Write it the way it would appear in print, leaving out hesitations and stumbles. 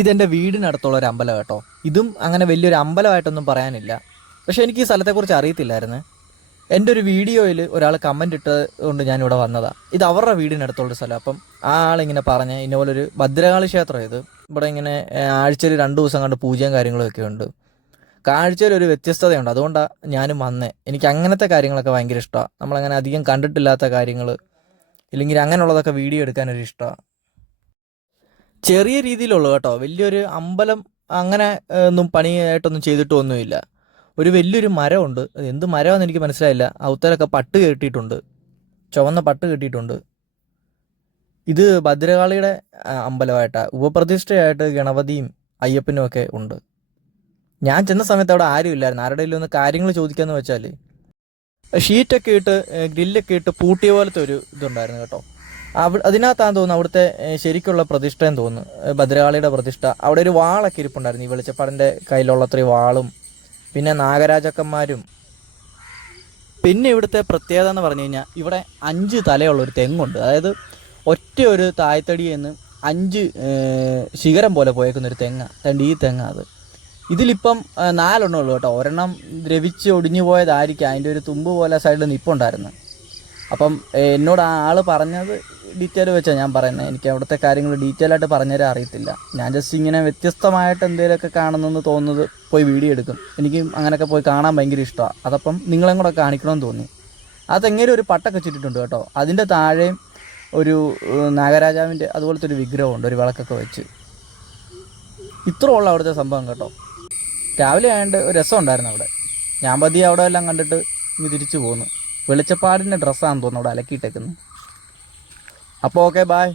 ഇതെൻ്റെ വീടിനടുത്തുള്ള ഒരു അമ്പലം കേട്ടോ. ഇതും അങ്ങനെ വലിയൊരു അമ്പലമായിട്ടൊന്നും പറയാനില്ല. പക്ഷേ എനിക്ക് ഈ സ്ഥലത്തെക്കുറിച്ച് അറിയത്തില്ലായിരുന്നു. എൻ്റെ ഒരു വീഡിയോയിൽ ഒരാൾ കമൻ്റ് ഇട്ടത് കൊണ്ട് ഞാനിവിടെ വന്നതാണ്. ഇത് അവരുടെ വീടിനടുത്തുള്ളൊരു സ്ഥലം. അപ്പം ആ ആളിങ്ങനെ പറഞ്ഞ് ഇന്നപോലൊരു ഭദ്രകാളി ക്ഷേത്രം ഇത്. ഇവിടെ ഇങ്ങനെ ആഴ്ചയിൽ 2 ദിവസം കണ്ട് പൂജയും കാര്യങ്ങളൊക്കെ ഉണ്ട്. കാഴ്ചയിൽ ഒരു വ്യത്യസ്തതയുണ്ട്. അതുകൊണ്ടാണ് ഞാനും വന്നേ. എനിക്ക് അങ്ങനത്തെ കാര്യങ്ങളൊക്കെ ഭയങ്കര ഇഷ്ടമാണ്. നമ്മളങ്ങനെ അധികം കണ്ടിട്ടില്ലാത്ത കാര്യങ്ങൾ ഇല്ലെങ്കിൽ അങ്ങനെയുള്ളതൊക്കെ വീഡിയോ എടുക്കാനൊരു ഇഷ്ടമാണ്. ചെറിയ രീതിയിലുള്ളൂ കേട്ടോ. വലിയൊരു അമ്പലം അങ്ങനെ ഒന്നും പണിയായിട്ടൊന്നും ചെയ്തിട്ടൊന്നുമില്ല. ഒരു വലിയൊരു മരമുണ്ട്. അത് എന്ത് മരമാണെന്ന് എനിക്ക് മനസ്സിലായില്ല. ഔത്തലൊക്കെ പട്ട് കെട്ടിയിട്ടുണ്ട്, ചുവന്ന പട്ട് കെട്ടിയിട്ടുണ്ട്. ഇത് ഭദ്രകാളിയുടെ അമ്പലമായിട്ടാണ്. ഉപപ്രതിഷ്ഠയായിട്ട് ഗണപതിയും അയ്യപ്പനും ഒക്കെ ഉണ്ട്. ഞാൻ ചെന്ന സമയത്ത് അവിടെ ആരും ഇല്ലായിരുന്നു. ആരുടെയെങ്കിലും ഒന്ന് കാര്യങ്ങൾ ചോദിക്കാന്ന് വെച്ചാൽ ഷീറ്റൊക്കെ ഇട്ട് ഗ്രില്ലൊക്കെ ഇട്ട് പൂട്ടിയ പോലത്തെ ഒരു ഇതുണ്ടായിരുന്നു കേട്ടോ. അതിനകത്താന്ന് തോന്നുന്നു അവിടുത്തെ ശരിക്കുള്ള പ്രതിഷ്ഠയെന്ന് തോന്നുന്നു, ഭദ്രകാളിയുടെ പ്രതിഷ്ഠ. അവിടെ ഒരു വാളൊക്കെ ഇരിപ്പുണ്ടായിരുന്നു. ഈ വെളിച്ചപ്പാടിൻ്റെ കയ്യിലുള്ള അത്രയും വാളും പിന്നെ നാഗരാജാക്കന്മാരും. പിന്നെ ഇവിടുത്തെ പ്രത്യേകത എന്ന് പറഞ്ഞു കഴിഞ്ഞാൽ ഇവിടെ 5 തലയുള്ളൊരു തെങ്ങുണ്ട്. അതായത് ഒറ്റ ഒരു തായ്തടിയിൽ നിന്ന് 5 ശിഖരം പോലെ പോയേക്കുന്നൊരു തെങ്ങ. ഈ തെങ്ങ അത് ഇതിലിപ്പം 4 എണ്ണം ഉള്ളൂ കേട്ടോ. ഒരെണ്ണം ദ്രവിച്ച് ഒടിഞ്ഞു പോയതായിരിക്കും. അതിൻ്റെ ഒരു തുമ്പ് പോലെ സൈഡിൽ നിൽപ്പുണ്ടായിരുന്നു. അപ്പം എന്നോട് ആ ആൾ പറഞ്ഞത് ഡീറ്റെയിൽ വെച്ചാൽ ഞാൻ പറയുന്നത്. എനിക്ക് അവിടുത്തെ കാര്യങ്ങൾ ഡീറ്റെയിൽ ആയിട്ട് പറഞ്ഞുതരാൻ അറിയത്തില്ല. ഞാൻ ജസ്റ്റ് ഇങ്ങനെ വ്യത്യസ്തമായിട്ട് എന്തെങ്കിലുമൊക്കെ കാണുന്നെന്ന് തോന്നുന്നത് പോയി വീഡിയോ എടുക്കും. എനിക്ക് അങ്ങനെയൊക്കെ പോയി കാണാൻ ഭയങ്കര ഇഷ്ടമാണ്. അതപ്പം നിങ്ങളെയും കൂടെ കാണിക്കണമെന്ന് തോന്നി. ആ തെങ്ങേലും ഒരു പട്ടൊക്കെ ചുറ്റിട്ടുണ്ട് കേട്ടോ. അതിൻ്റെ താഴെയും ഒരു നാഗരാജാവിൻ്റെ അതുപോലത്തെ ഒരു വിഗ്രഹമുണ്ട്, ഒരു വിളക്കൊക്കെ വെച്ച്. ഇത്ര ഉള്ള അവിടുത്തെ സംഭവം കേട്ടോ. രാവിലെ ആയതുകൊണ്ട് ഒരു രസം ഉണ്ടായിരുന്നു അവിടെ. ഞാൻ പതിയെ അവിടെ എല്ലാം കണ്ടിട്ട് ഇനി തിരിച്ചു പോന്നു. വെളിച്ചപ്പാടിൻ്റെ ഡ്രസ്സാണെന്ന് തോന്നുന്നു അവിടെ അലക്കിയിട്ടേക്കുന്നത്. അപ്പോൾ ഓക്കെ, ബായ്.